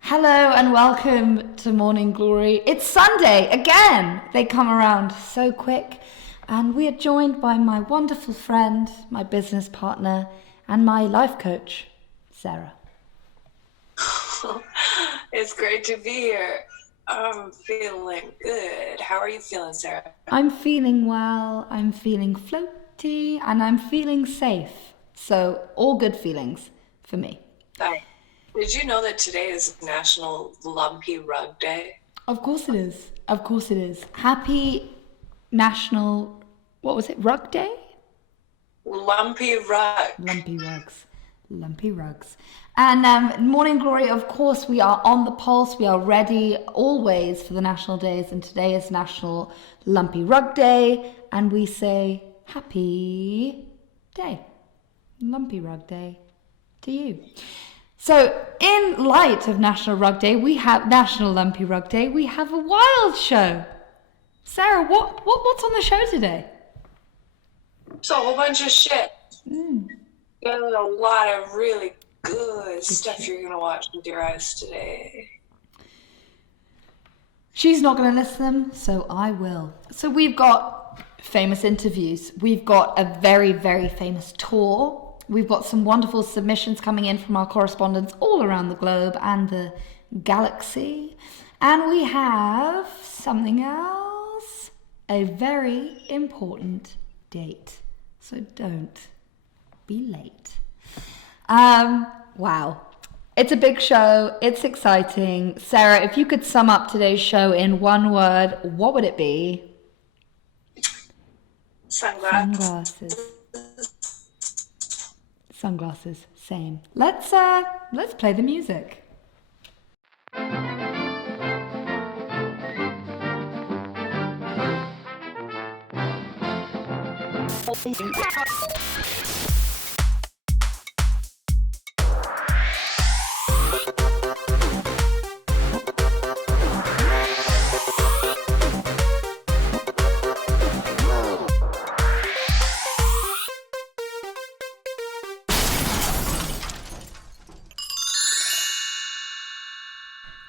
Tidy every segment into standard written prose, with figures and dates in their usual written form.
Hello and welcome to Morning Glory. It's Sunday again. They come around so quick. And we are joined by my wonderful friend, my business partner, and my life coach, Sarah. It's great to be here. I'm feeling good. How are you feeling, Sarah? I'm feeling well, I'm feeling floaty, and I'm feeling safe. So all good feelings for me. Hi. Did you know that today is National Lumpy Rug Day? Of course it is. Of course it is. Happy National, what was it, Rug Day? Lumpy Rug. Lumpy rugs. Lumpy rugs. And Morning Glory, of course, we are on the pulse. We are ready always for the national days. And today is National Lumpy Rug Day. And we say happy day. Lumpy Rug Day to you. So in light of National Rug Day, National Lumpy Rug Day, we have a wild show. Sarah, what's on the show today? So a whole bunch of shit. Got a lot of really good stuff you're going to watch with your eyes today. She's not going to list them, so I will. So we've got famous interviews. We've got a very, very famous tour. We've got some wonderful submissions coming in from our correspondents all around the globe and the galaxy. And we have something else, a very important date. So don't be late. Wow. It's a big show. It's exciting. Sarah, if you could sum up today's show in one word, what would it be? Sunglasses. Sunglasses, same. Let's play the music.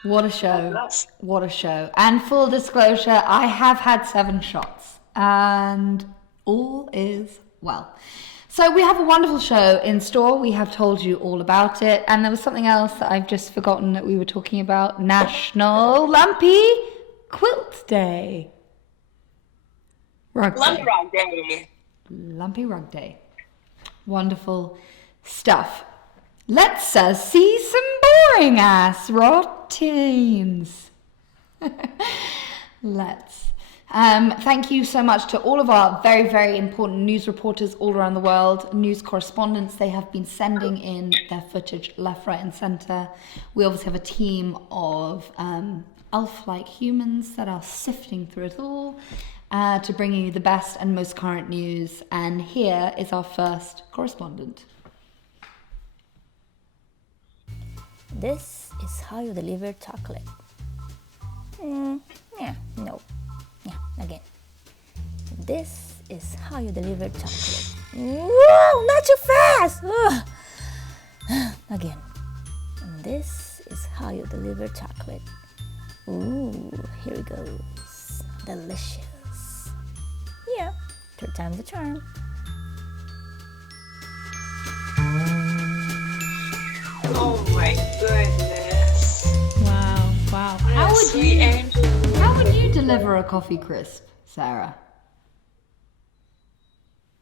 What a show. What a show. And full disclosure, I have had 7 shots and all is well. So we have a wonderful show in store. We have told you all about it. And there was something else that I've just forgotten that we were talking about. National Lumpy Quilt Day. Lumpy Rug Day. Lumpy Rug Day. Wonderful stuff. Let's see some boring ass routines. Let's. Thank you so much to all of our very, very important news reporters all around the world, news correspondents. They have been sending in their footage left, right and centre. We obviously have a team of elf-like humans that are sifting through it all to bring you the best and most current news. And here is our first correspondent. This is how you deliver chocolate. Again. This is how you deliver chocolate. Whoa, not too fast! Again. This is how you deliver chocolate. Ooh, here it goes. Delicious. Yeah, 3rd time's the charm. Oh my goodness. Wow. How would you deliver a coffee crisp, Sarah?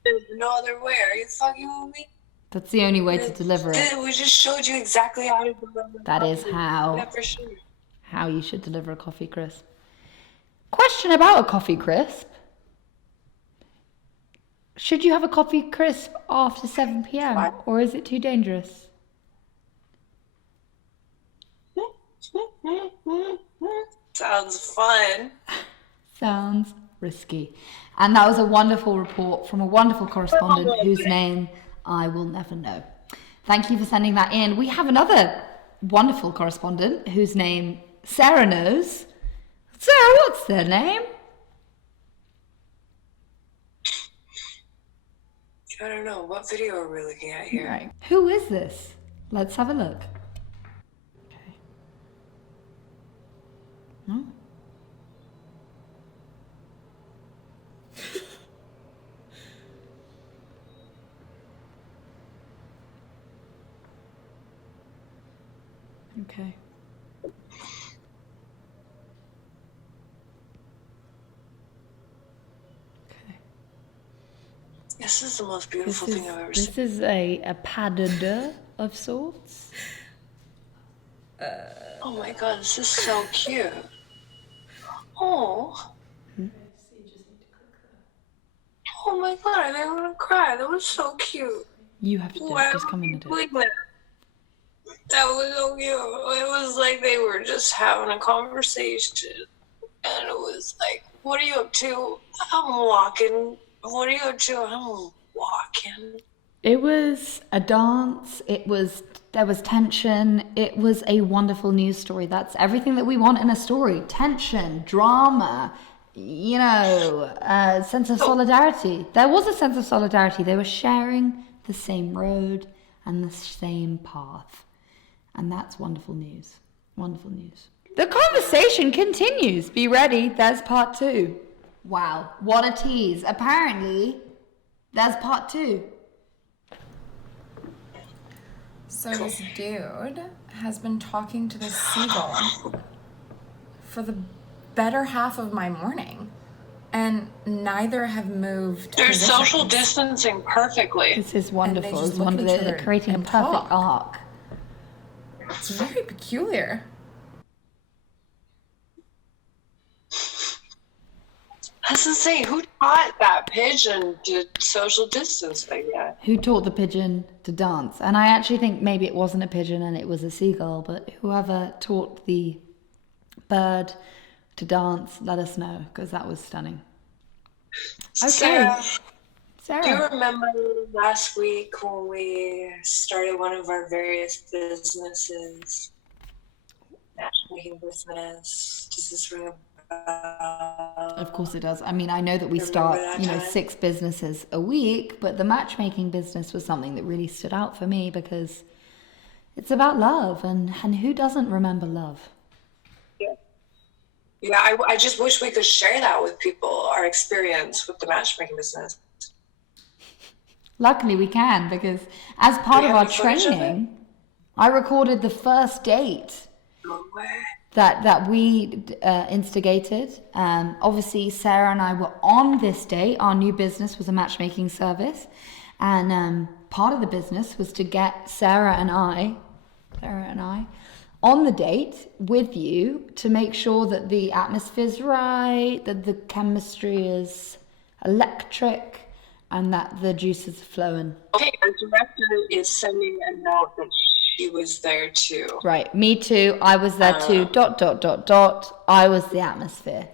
There's no other way. Are you fucking with me? That's the only way to deliver it. We just showed you exactly how to deliver. That is how. Yeah, for sure. How you should deliver a coffee crisp. Question about a coffee crisp. Should you have a coffee crisp after 7 p.m. What? or is it too dangerous? Sounds fun. Sounds risky. And that was a wonderful report from a wonderful correspondent whose name I will never know. Thank you for sending that in. We have another wonderful correspondent whose name Sarah knows. Sarah, what's their name? I don't know. What video are we looking at here? Right. Who is this? Let's have a look. Okay. No. Okay. This is the most beautiful thing I've ever seen. This is a pas de deux of sorts. Oh my god, this is so cute. Oh. Oh my god, I didn't want to cry. That was so cute. You have to do it. Why Just come in and do it. That was so cute. It was like they were just having a conversation. And it was like, what are you up to? I'm walking. What are you up to? I'm walking. It was a dance. There was tension. It was a wonderful news story. That's everything that we want in a story. Tension, drama, sense of solidarity. There was a sense of solidarity. They were sharing the same road and the same path. And that's wonderful news. Wonderful news. The conversation continues. Be ready. There's part 2. Wow. What a tease. Apparently, there's part 2. So this dude has been talking to this seagull for the better half of my morning, and neither have moved. They're positions. social distancing perfectly. This is wonderful. just It's look at wonderful. each other They're creating a and perfect talk. arc. It's very peculiar. I was gonna say, who taught that pigeon to social distance like that? Who taught the pigeon to dance? And I actually think maybe it wasn't a pigeon and it was a seagull, but whoever taught the bird to dance, let us know, because that was stunning. Okay. Sarah. Do you remember last week when we started one of our various businesses? Matchmaking business. Does this ring a bell? Of course it does. I mean, I know that we Remember start, that time? 6 businesses a week, but the matchmaking business was something that really stood out for me because it's about love, and who doesn't remember love? Yeah, I just wish we could share that with people, our experience with the matchmaking business. Luckily we can, because as part We of have our any footage of it? training, I recorded the first date No way. that we instigated. Obviously, Sarah and I were on this date. Our new business was a matchmaking service, and part of the business was to get Sarah and I on the date with you to make sure that the atmosphere's right, that the chemistry is electric, and that the juices are flowing. Okay, our director is sending a note that she was there too. Right, me too. I was there too. ... I was the atmosphere.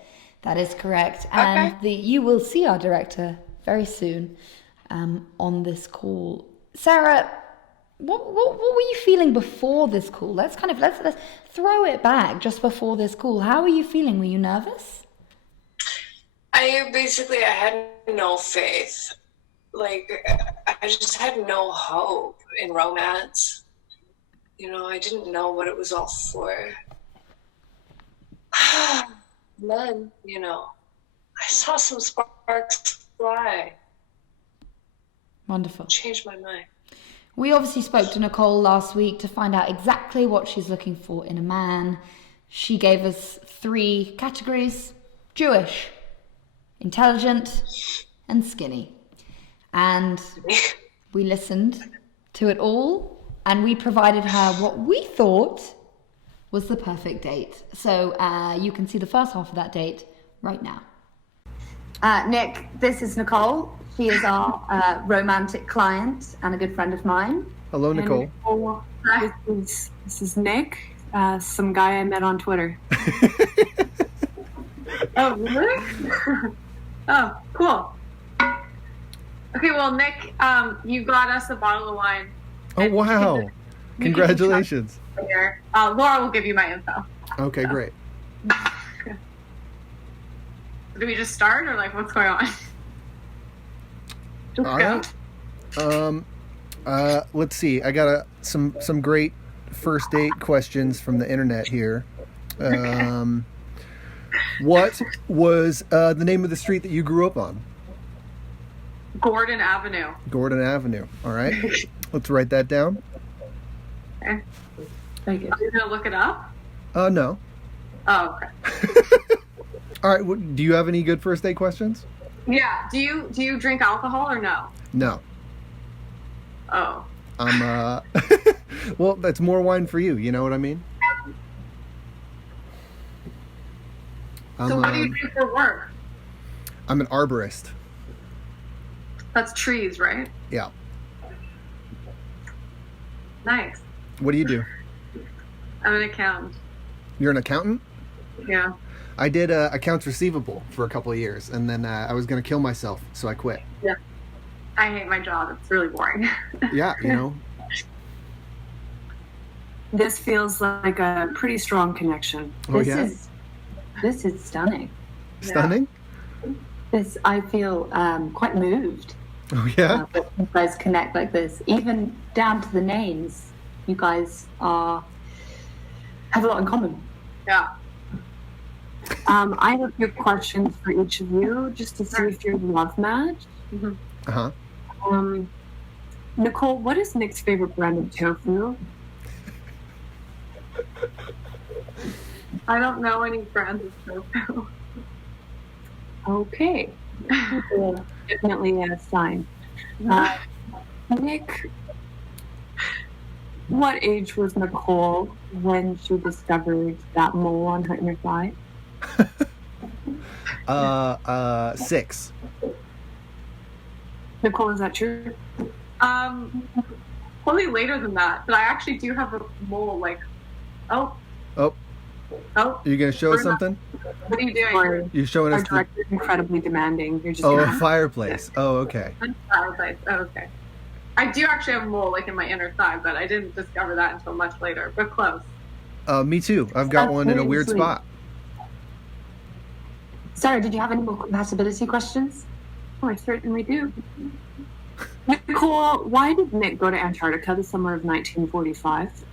That is correct. And you will see our director very soon on this call. Sarah, what were you feeling before this call? Let's throw it back just before this call. How were you feeling? Were you nervous? I had no faith. Like, I just had no hope in romance. I didn't know what it was all for. Then, I saw some sparks fly. Wonderful. Changed my mind. We obviously spoke to Nicole last week to find out exactly what she's looking for in a man. She gave us 3 categories: Jewish, intelligent, and skinny. And we listened to it all, and we provided her what we thought was the perfect date. So you can see the first half of that date right now. Nick, this is Nicole. She is our romantic client and a good friend of mine. Hello, Nicole. This is Nick, some guy I met on Twitter. Oh, really? Oh, cool. Okay, well, Nick, you got us a bottle of wine. Oh, wow. Congratulations. Later. Laura will give you my info. Okay, great. Do we just start, or what's going on? All right. Let's see. I got some great first date questions from the internet here. What was the name of the street that you grew up on? Gordon Avenue. Gordon Avenue. All right. Let's write that down. Okay. Very good. Are you gonna look it up? No. Oh, okay. All right. Do you have any good first date questions? Yeah. Do you drink alcohol or no? No. Oh. I'm well, that's more wine for you. You know what I mean? So what do you do for work? I'm an arborist. That's trees, right? Yeah. Nice. What do you do? I'm an accountant. You're an accountant? Yeah. I did accounts receivable for a couple of years, and then I was going to kill myself, so I quit. Yeah. I hate my job. It's really boring. Yeah, you know. This feels like a pretty strong connection. Oh, yeah? This is stunning. Stunning? This, I feel quite moved. Oh, yeah? That you guys connect like this, even down to the names. You guys have a lot in common. Yeah. I have a few questions for each of you, just to see if you're love match. Uh-huh. Nicole, what is Nick's favorite brand of tofu? I don't know any brands of tofu. Okay. Definitely a sign. Nick, what age was Nicole when she discovered that mole on her inner thigh? 6. Nicole, is that true? Probably later than that, but I actually do have a mole. Like, oh, You going to show us something? what are you doing? Or You're showing our us the... director is incredibly demanding. You're just Oh, a gonna... fireplace. Oh, okay. Fireplace. Oh, okay. I do actually have a mole like in my inner thigh, but I didn't discover that until much later. But close. Me too. I've got one in a weird sweet. spot. Sarah, did you have any more compatibility questions? Oh, I certainly do. Nicole, why did Nick go to Antarctica the summer of 1945?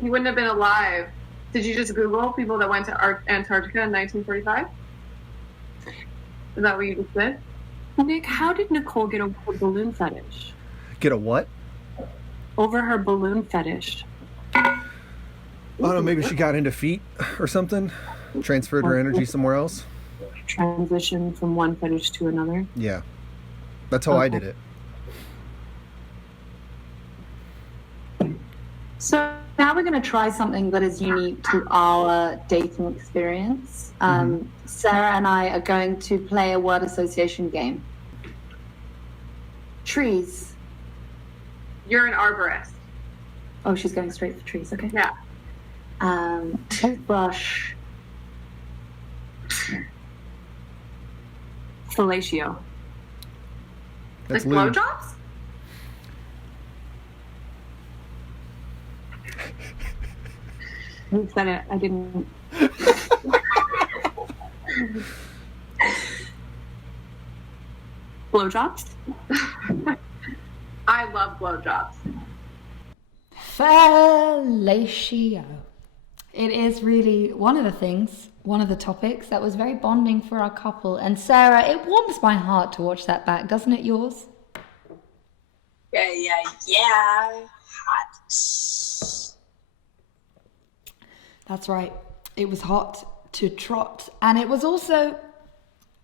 He wouldn't have been alive. Did you just Google people that went to Antarctica in 1945? Is that what you just did? Nick, how did Nicole get over her balloon fetish? Get a what? Over her balloon fetish. I don't know, maybe she got into feet or something. Transferred her energy somewhere else. Transition from one fetish to another. Yeah. That's how I did it. So now we're going to try something that is unique to our dating experience. Sarah and I are going to play a word association game. Trees. You're an arborist. Oh, she's going straight for trees. Okay. Yeah. Toothbrush. Fellatio. That's Like lewd. blowjobs? You said it. I didn't. Blowjobs? I love blowjobs. Fellatio. It is really one of the things, one of the topics that was very bonding for our couple. And Sarah, it warms my heart to watch that back, doesn't it yours? Yeah. Hot. That's right. It was hot to trot. And it was also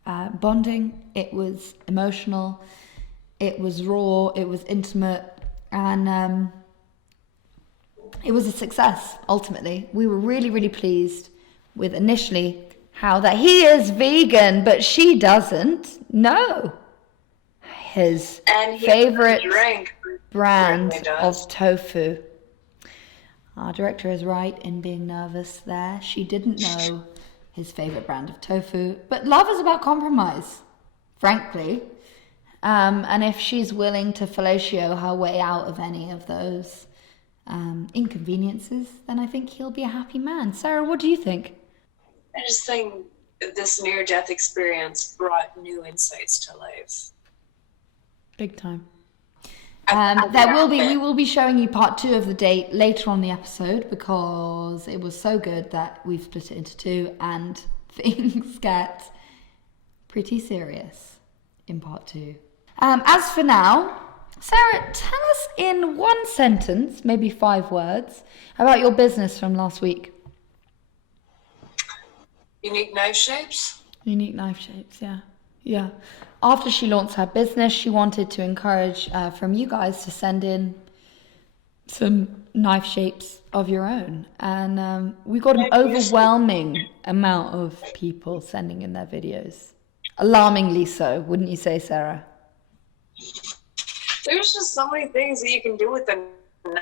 bonding. It was emotional. It was raw. It was intimate. And it was a success, ultimately. We were really, really pleased with initially how that he is vegan, but she doesn't. No. His And he favorite drank. brand Certainly of does. tofu. Our director is right in being nervous there. She didn't know his favorite brand of tofu. But love is about compromise, frankly. And if she's willing to fellatio her way out of any of those inconveniences, then I think he'll be a happy man. Sarah, what do you think? I just think this near-death experience brought new insights to life. Big time. We will be showing you part 2 of the date later on the episode because it was so good that we've split it into 2 and things get pretty serious in part 2. As for now, Sarah, tell us in one sentence, maybe 5 words, about your business from last week. Unique knife shapes? Unique knife shapes, yeah. Yeah. After she launched her business, she wanted to encourage from you guys to send in some knife shapes of your own. And we got an overwhelming amount of people sending in their videos. Alarmingly so, wouldn't you say, Sarah? There's just so many things that you can do with the knives.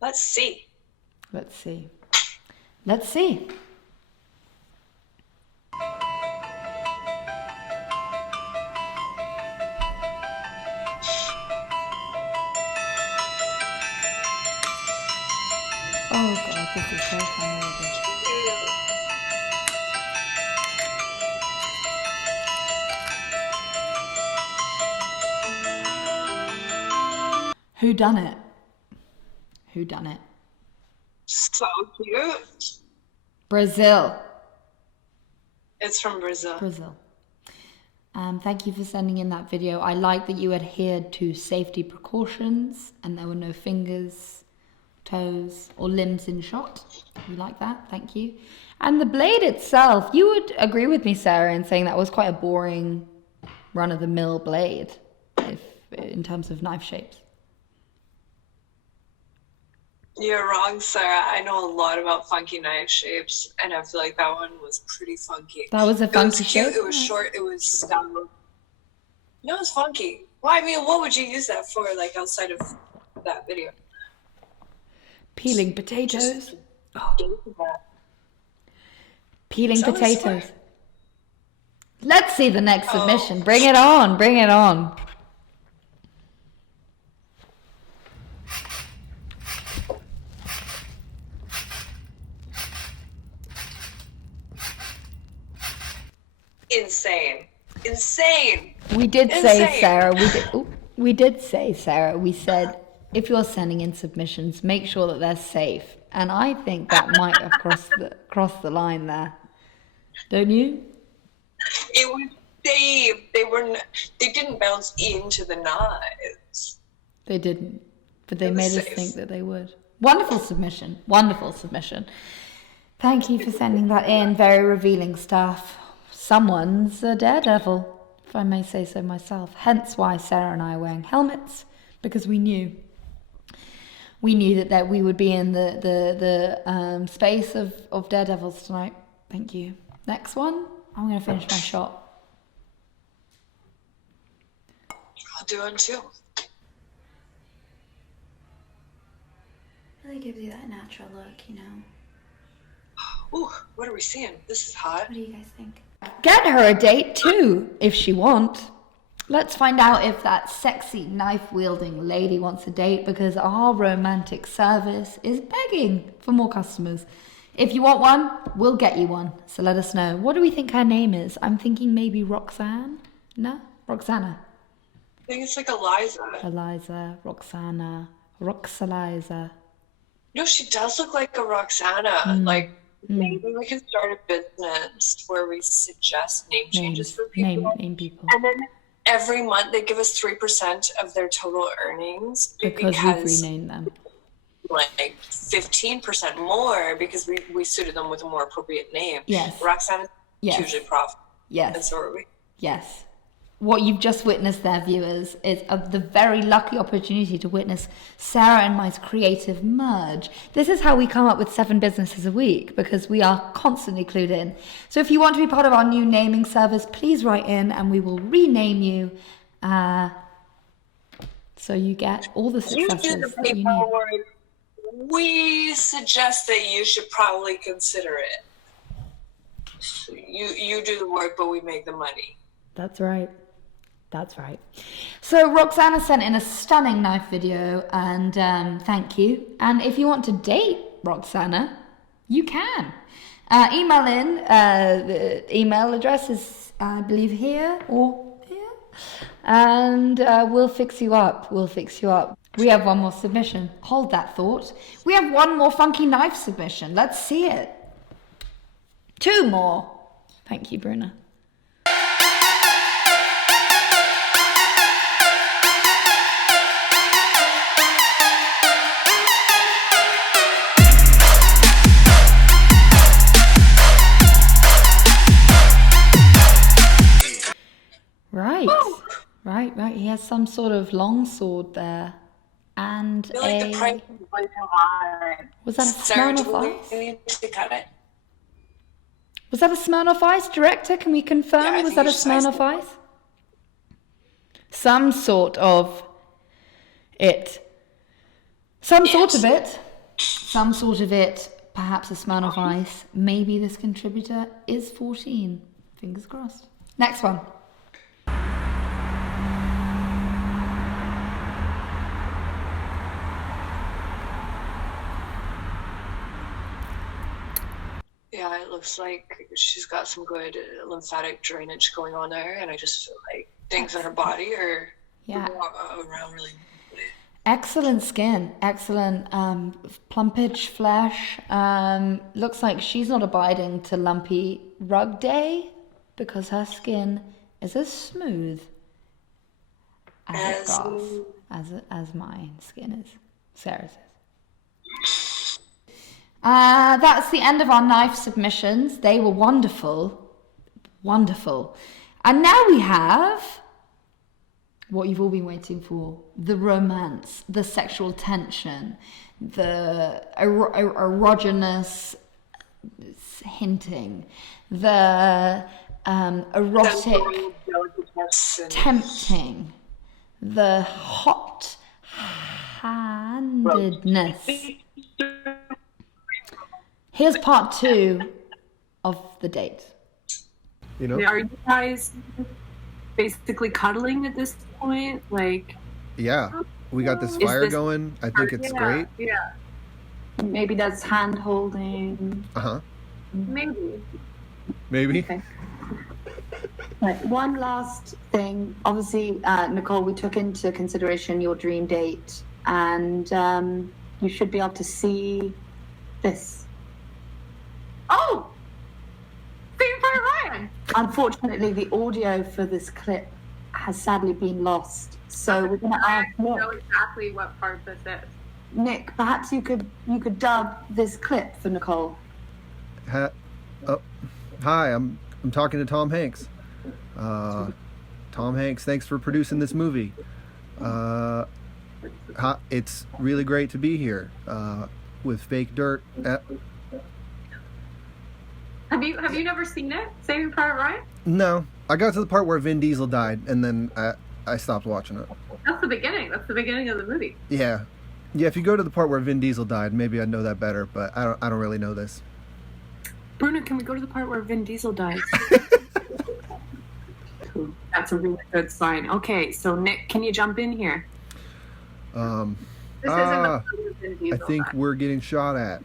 Let's see. Let's see. Let's see. Oh God, this is so fun already. Who done it? Who done it? So cute. Brazil. It's from Brazil. Brazil. Thank you for sending in that video. I like that you adhered to safety precautions and there were no fingers, toes, or limbs in shot. We like that. Thank you. And the blade itself, you would agree with me, Sarah, in saying that was quite a boring run-of-the-mill blade in terms of knife shapes. You're wrong, Sarah. I know a lot about funky knife shapes, and I feel like that one was pretty funky. That was a funky shape? shape? It was short, it was styled. No, it was funky. Well, I mean, what would you use that for, like, outside of that video? Peeling potatoes. Just Peeling So potatoes. Let's see the next submission. Bring it on. Bring it on. Insane. We did say, Sarah, we did say, Sarah, we said, if you're sending in submissions, make sure that they're safe. And I think that might have crossed the line there. Don't you? It was safe. They didn't bounce into the knives. They didn't, but they It was made us safe. think that they would. Wonderful submission. Wonderful submission. Thank you for sending that in. Very revealing stuff. Someone's a daredevil, if I may say so myself. Hence why Sarah and I are wearing helmets, because we knew that we would be in the space of daredevils tonight. Thank you. Next one. I'm going to finish my shot. I'll do one too. Really gives you that natural look, you know. Ooh, what are we seeing? This is hot. What do you guys think? Get her a date too, if she wants. Let's find out if that sexy knife-wielding lady wants a date, because our romantic service is begging for more customers. If you want one, we'll get you one. So let us know. What do we think her name is? I'm thinking maybe Roxanne? No? Roxana. I think it's like Eliza. Eliza, Roxana, Roxaliza. No, she does look like a Roxana. Like, maybe we can start a business where we suggest name changes for people. Name people. And then every month they give us 3% of their total earnings Because we've renamed them. like 15% more because we suited them with a more appropriate name. Yes. Roxana is Yes. hugely profitable. Yes. And so are we. Yes. What you've just witnessed there, viewers, is the very lucky opportunity to witness Sarah and my creative merge. This is how we come up with 7 businesses a week, because we are constantly clued in. So if you want to be part of our new naming service, please write in and we will rename you so you get all the You successes do the that you need. paperwork. We suggest that you should probably consider it. You do the work, but we make the money. That's right. That's right. So Roxana sent in a stunning knife video, and thank you. And if you want to date Roxana, you can. Email in. The email address is, I believe, here, or And we'll fix you up. We'll fix you up. We have one more submission. Hold that thought. We have one more funky knife submission. Let's see it. 2 more. Thank you, Bruna. Right. He has some sort of long sword there. And I feel like the price is way too high. Was that a Sarah, do Smirnoff we Ice? need to cut it? Was that a Smirnoff Ice, director? Can we confirm? Yeah, I Was think that a you just iced Smirnoff it. Ice? Some sort of it. Some sort of it. Some sort of it. Perhaps a Smirnoff Ice. Maybe this contributor is 14. Fingers crossed. Next one. Yeah, it looks like she's got some good lymphatic drainage going on there, and I just feel like things in her body are Yeah. around really. Excellent skin, excellent plumpage, flesh. Looks like she's not abiding to lumpy rug day because her skin is as smooth as a glass, as my skin is. Sarah's is. That's the end of our knife submissions. They were wonderful, wonderful. And now we have what you've all been waiting for: the romance, the sexual tension, the erogenous hinting, the erotic tempting, the hot handedness. Here's part 2 of the date. You know? Are you guys basically cuddling at this point? Like, yeah, we got this fire going. I think it's great. Yeah. Maybe that's hand holding. Maybe. Okay. Right. One last thing. Obviously, Nicole, we took into consideration your dream date, and you should be able to see this. Oh! Saving Private Ryan! Unfortunately, the audio for this clip has sadly been lost. So we're going to ask I know Nick. exactly what part this is. Nick, perhaps you could dub this clip for Nicole. Hi, I'm talking to Tom Hanks. Tom Hanks, thanks for producing this movie. It's really great to be here with fake dirt. Have you never seen it? Saving Private Ryan? No, I got to the part where Vin Diesel died, and then I stopped watching it. That's the beginning. That's the beginning of the movie. Yeah. If you go to the part where Vin Diesel died, maybe I'd know that better, but I don't really know this. Bruno, can we go to the part where Vin Diesel dies? Cool. That's a really good sign. Okay, so Nick, can you jump in here? This isn't the Vin I Diesel think one. we're getting shot at.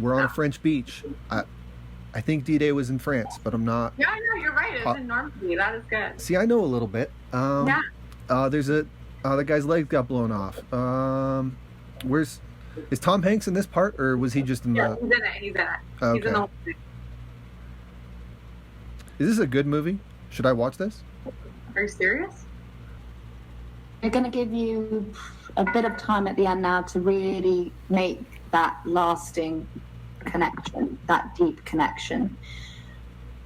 We're on a French beach. I think D-Day was in France, but I'm not. Yeah, I know, you're right. It's in Normandy. That is good. See, I know a little bit. Yeah. There's the guy's leg got blown off. Is Tom Hanks in this part, or was he just in Yeah, the? he's in it. He's in it. Okay. He's in the whole thing. Is this a good movie? Should I watch this? Are you serious? We're going to give you a bit of time at the end now to really make that lasting connection, that deep connection.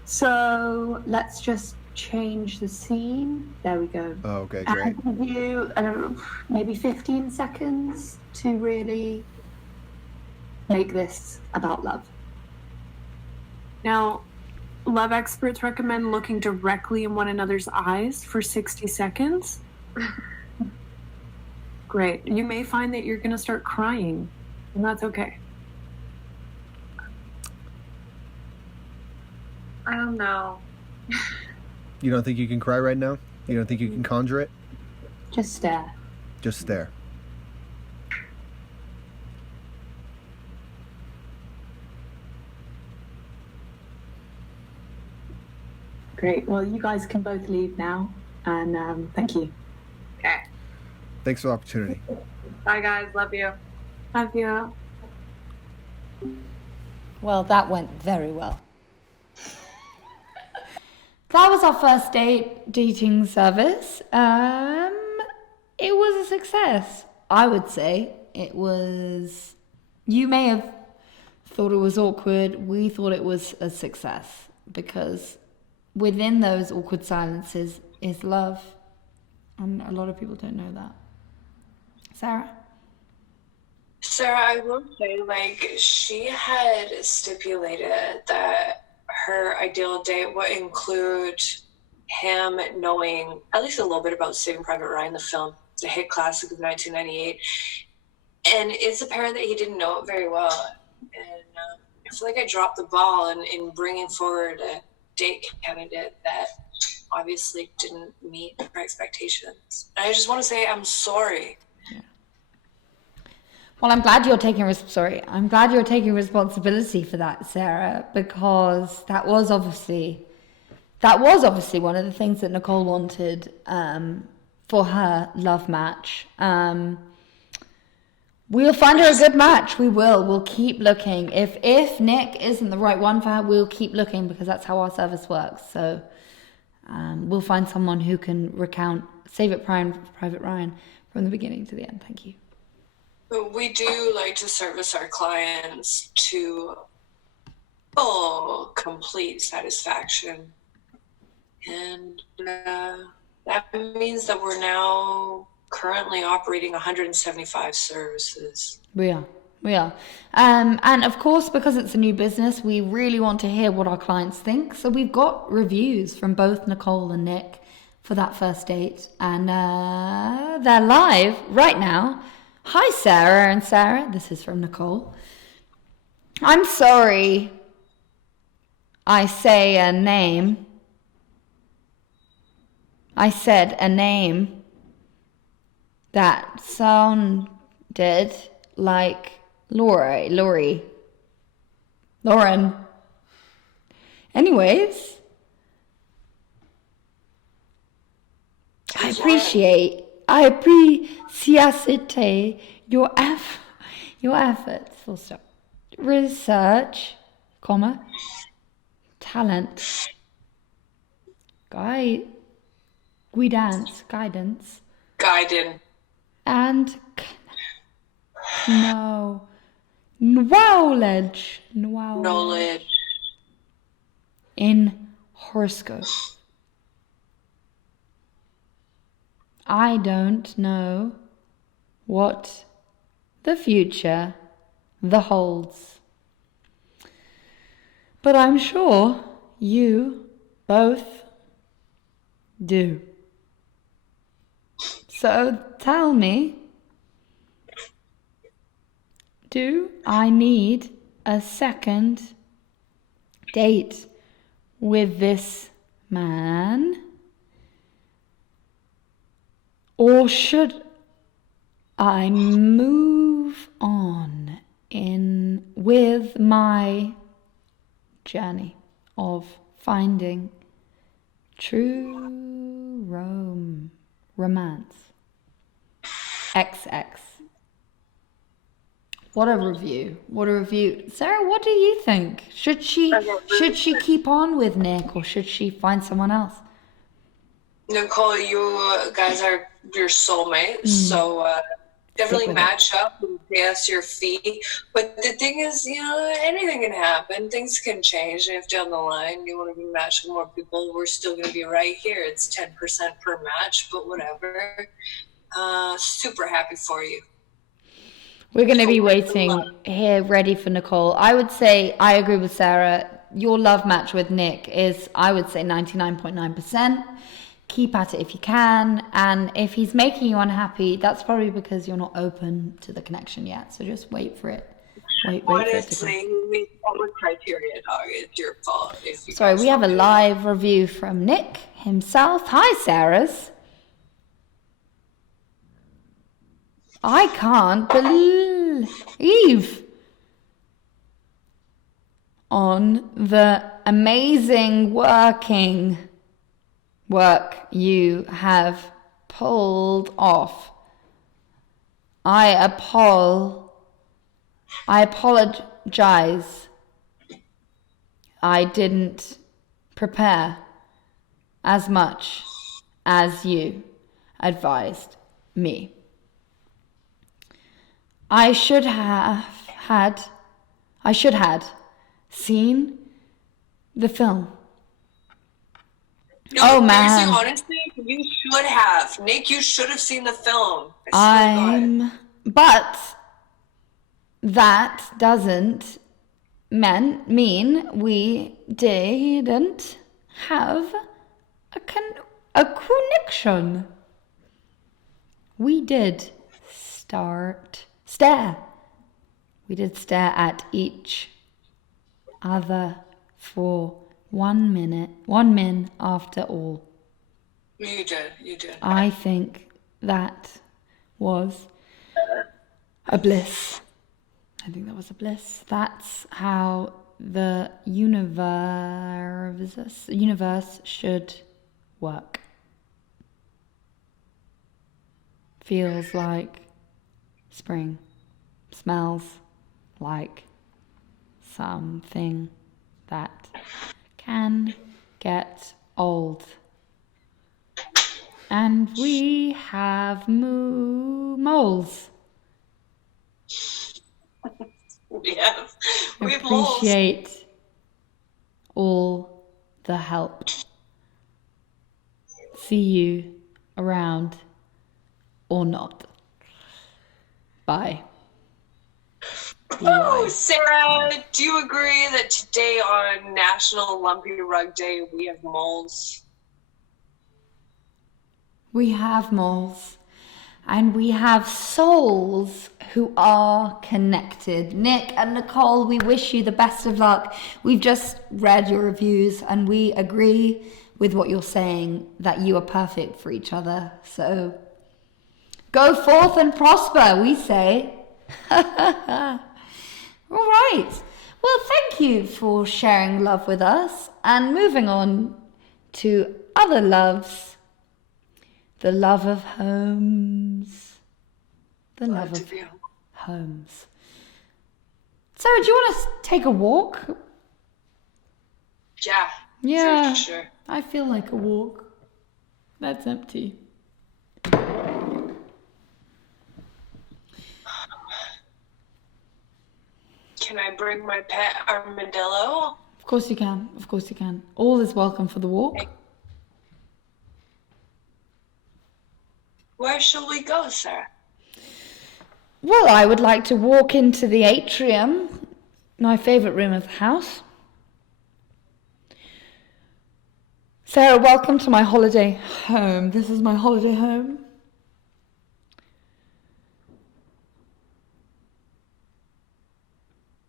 So let's just change the scene. There we go. Oh, okay, great. And give you maybe 15 seconds to really make this about love. Now, love experts recommend looking directly in one another's eyes for 60 seconds. Great. You may find that you're going to start crying, and that's okay. I don't know. You don't think you can cry right now? You don't think you can conjure it? Just stare. Just stare. Great. Well, you guys can both leave now, and thank you. Okay. Thanks for the opportunity. Bye, guys. Love you. Love you. Well, that went very well. That was our first date dating service. It was a success, I would say. It was... You may have thought it was awkward. We thought it was a success because within those awkward silences is love. And a lot of people don't know that. Sarah? Sarah, I will say, like, she had stipulated that her ideal date would include him knowing at least a little bit about Saving Private Ryan, the film, the hit classic of 1998. And it's apparent that he didn't know it very well. And I feel like I dropped the ball in bringing forward a date candidate that obviously didn't meet her expectations. And I just want to say I'm sorry. Well, I'm glad you're taking responsibility for that, Sarah, because that was obviously one of the things that Nicole wanted for her love match. We'll find her a good match. We'll keep looking. If Nick isn't the right one for her, we'll keep looking because that's how our service works. So we'll find someone who can recount Private Ryan from the beginning to the end. Thank you. But we do like to service our clients to full, complete satisfaction. And that means that we're now currently operating 175 services. We are. And of course, because it's a new business, we really want to hear what our clients think. So we've got reviews from both Nicole and Nick for that first date. And they're live right now. Hi, Sarah and Sarah. This is from Nicole. I'm sorry I said a name that sounded like Lauren. Anyways, I appreciate your efforts, full stop. Research, comma, talent, guidance, and knowledge in horoscopes. I don't know what the future holds, but I'm sure you both do. So tell me, do I need a second date with this man? Or should I move on with my journey of finding true romance? XX. What a review. Sarah, what do you think? Should she keep on with Nick or should she find someone else? Nicole, you guys are your soulmates, so definitely match up and pay us your fee. But the thing is, anything can happen. Things can change. And if down the line you want to be matched with more people, we're still going to be right here. It's 10% per match, but whatever. Super happy for you. We're going to be waiting here ready for Nicole. I would say, I agree with Sarah. Your love match with Nick is, I would say, 99.9%. Keep at it if you can. And if he's making you unhappy, that's probably because you're not open to the connection yet. So just wait for it. Wait for it to come. Honestly, we follow criteria, dog. It's your fault. Sorry, we have a live review from Nick himself. Hi, Sarah's. I can't believe on the amazing working work you have pulled off. I apologize. I didn't prepare as much as you advised me. I should had seen the film. No, Oh, man. seriously, honestly, you should have. Nick, you should have seen the film. I swear to God. But that doesn't mean we didn't have a connection. We did stare. We did stare at each other for 1 min after all. You did. I think that was a bliss. I think that was a bliss. That's how the universe should work. Feels like spring. Smells like something that can get old. And we have moles. We have moles. Appreciate all the help. See you around or not. Bye. Oh, Sarah, do you agree that today on National Lumpy Rug Day we have moles? We have moles. And we have souls who are connected. Nick and Nicole, we wish you the best of luck. We've just read your reviews and we agree with what you're saying, that you are perfect for each other. So go forth and prosper, we say. All right. Well, thank you for sharing love with us. And moving on to other loves. The love of homes. The love of homes. Sarah, do you want to take a walk? Yeah. For sure. I feel like a walk. That's empty. Can I bring my pet armadillo? Of course you can. Of course you can. All is welcome for the walk. Where shall we go, Sarah? Well, I would like to walk into the atrium, my favourite room of the house. Sarah, welcome to my holiday home. This is my holiday home.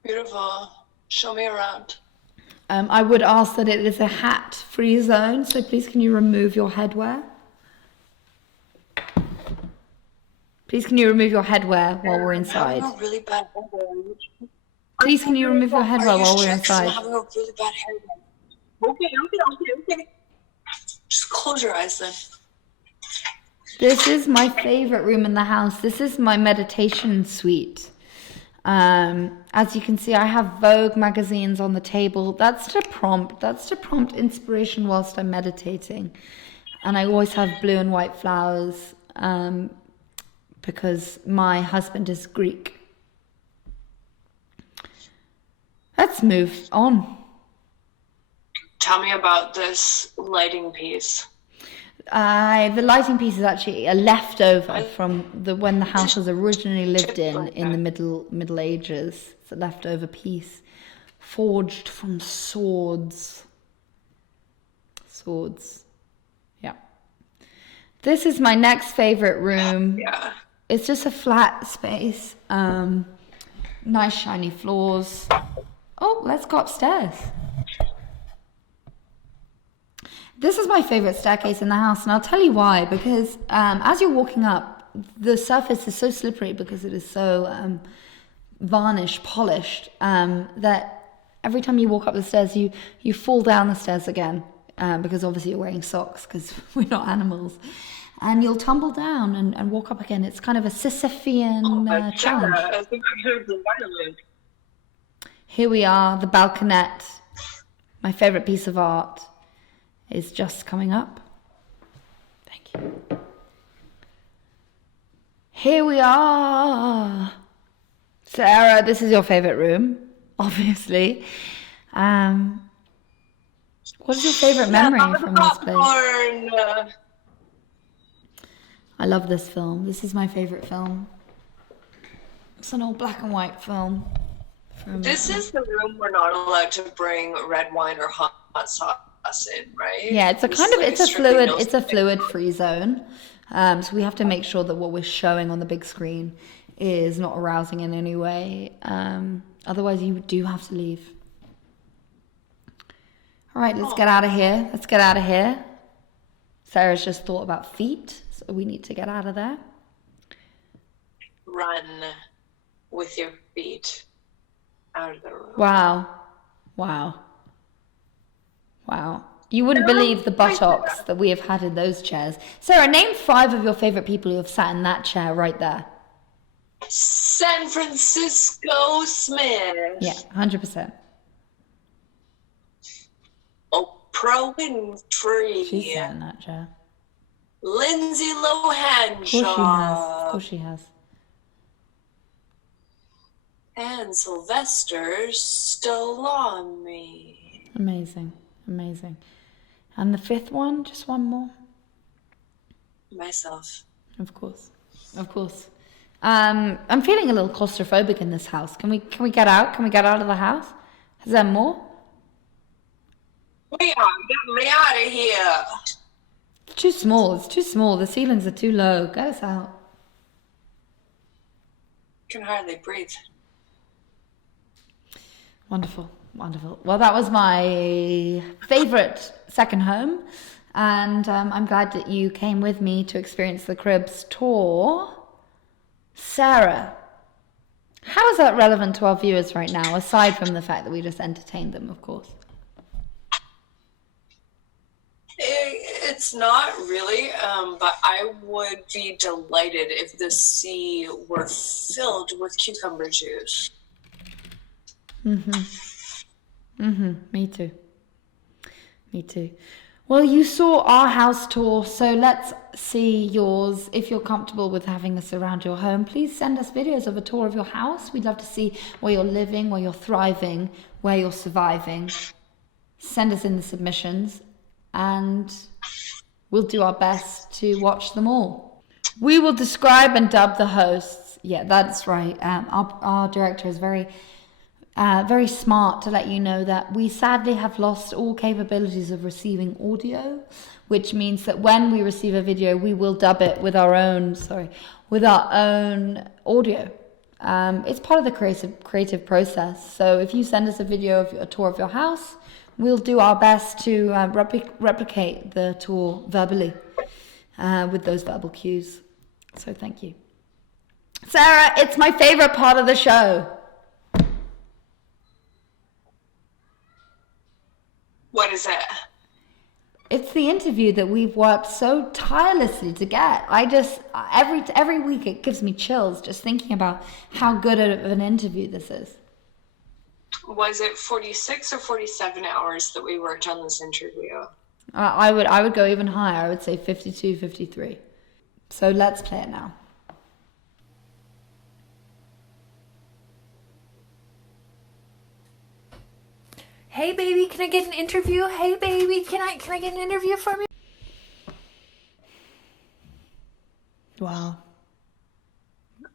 Beautiful. Show me around. I would ask that it is a hat-free zone, so please can you remove your headwear? Please can you remove your headwear while we're inside? I'm having a really bad headwear. Please can you remove your headwear while we're inside? I'm having a really bad headwear. Okay. Just close your eyes then. This is my favorite room in the house. This is my meditation suite. As you can see, I have Vogue magazines on the table. That's to prompt inspiration whilst I'm meditating. And I always have blue and white flowers, because my husband is Greek. Let's move on. Tell me about this lighting piece. The lighting piece is actually a leftover from when the house was originally lived in the Middle Ages. It's a leftover piece, forged from swords. Yeah. This is my next favorite room. Yeah. It's just a flat space. Nice shiny floors. Oh, let's go upstairs. This is my favorite staircase in the house, and I'll tell you why. Because as you're walking up, the surface is so slippery because it is so varnish polished, that every time you walk up the stairs, you fall down the stairs again. because obviously you're wearing socks because we're not animals. And you'll tumble down and walk up again. It's kind of a Sisyphean challenge. Here we are, the balconette. My favorite piece of art is just coming up. Thank you. Here we are. Sarah, this is your favorite room, obviously. What is your favorite memory from this place? I love this film. This is my favorite film. It's an old black and white film. This is the room we're not allowed to bring red wine or hot sauce in, right? Yeah, it's a fluid free zone. So we have to make sure that what we're showing on the big screen is not arousing in any way. Otherwise you do have to leave. All right, let's get out of here. Sarah's just thought about feet, so we need to get out of there. Run with your feet out of the room. Wow. You wouldn't believe the buttocks that we have had in those chairs. Sarah, name 5 of your favorite people who have sat in that chair right there. San Francisco Smith. Yeah, 100%. Oprah Winfrey. She's sat in that chair. Lindsay Lohan. Of course she has. And Sylvester Stallone. Amazing. And the 5th one, just one more. Myself. Of course. I'm feeling a little claustrophobic in this house. Can we get out? Can we get out of the house? Is there more? Get me out of here. It's too small. The ceilings are too low. Get us out. Can hardly breathe. Wonderful. Well, that was my favorite second home. And I'm glad that you came with me to experience the Cribs tour. Sarah, how is that relevant to our viewers right now, aside from the fact that we just entertained them, of course? It's not really, but I would be delighted if the sea were filled with cucumber juice. Me too. Well, you saw our house tour, so let's see yours. If you're comfortable with having us around your home, please send us videos of a tour of your house. We'd love to see where you're living, where you're thriving, where you're surviving. Send us in the submissions, and we'll do our best to watch them all. We will describe and dub the hosts. Yeah, that's right. Our director is very smart to let you know that we sadly have lost all capabilities of receiving audio, which means that when we receive a video, we will dub it with our own audio. It's part of the creative process. So if you send us a video of a tour of your house, we'll do our best to replicate the tour verbally with those verbal cues. So thank you. Sarah, it's my favorite part of the show. What is it? It's the interview that we've worked so tirelessly to get. I just, every week it gives me chills just thinking about how good of an interview this is. Was it 46 or 47 hours that we worked on this interview? I would go even higher. I would say 52, 53. So let's play it now. Hey baby, can I get an interview? Hey baby, can I get an interview from you? Wow.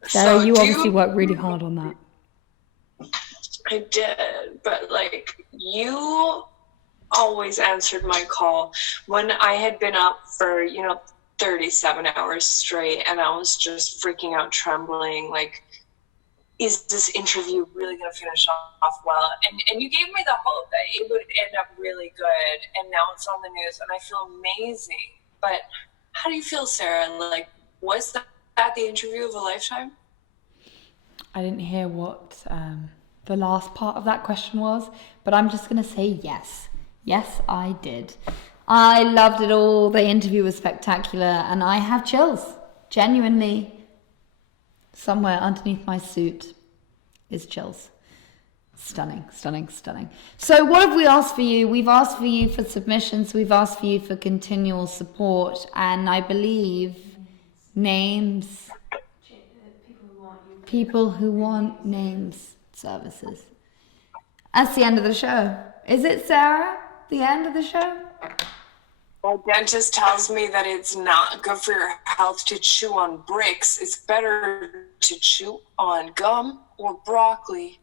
Sarah, you obviously worked really hard on that. I did, but you always answered my call when I had been up for 37 hours straight, and I was just freaking out, trembling, is this interview really going to finish off well? And you gave me the hope that it would end up really good, and now it's on the news, and I feel amazing. But how do you feel, Sarah? Was that the interview of a lifetime? I didn't hear what the last part of that question was, but I'm just going to say yes. Yes, I did. I loved it all. The interview was spectacular, and I have chills. Genuinely, somewhere underneath my suit is chills. Stunning, stunning, stunning. So what have we asked for you? We've asked for you for submissions. We've asked for you for continual support. And I believe names. People who want names services. That's the end of the show. Is it, Sarah? The end of the show? My dentist tells me that it's not good for your health to chew on bricks. It's better to chew on gum or broccoli.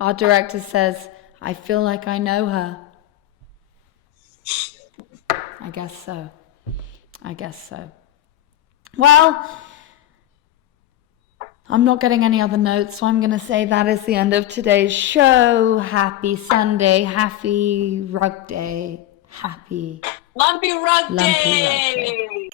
Our director says, I feel like I know her. I guess so. I guess so. Well, I'm not getting any other notes, so I'm going to say that is the end of today's show. Happy Sunday. Happy Rug Day. Happy Lumpy Rug Lumpy Rug Day! Day.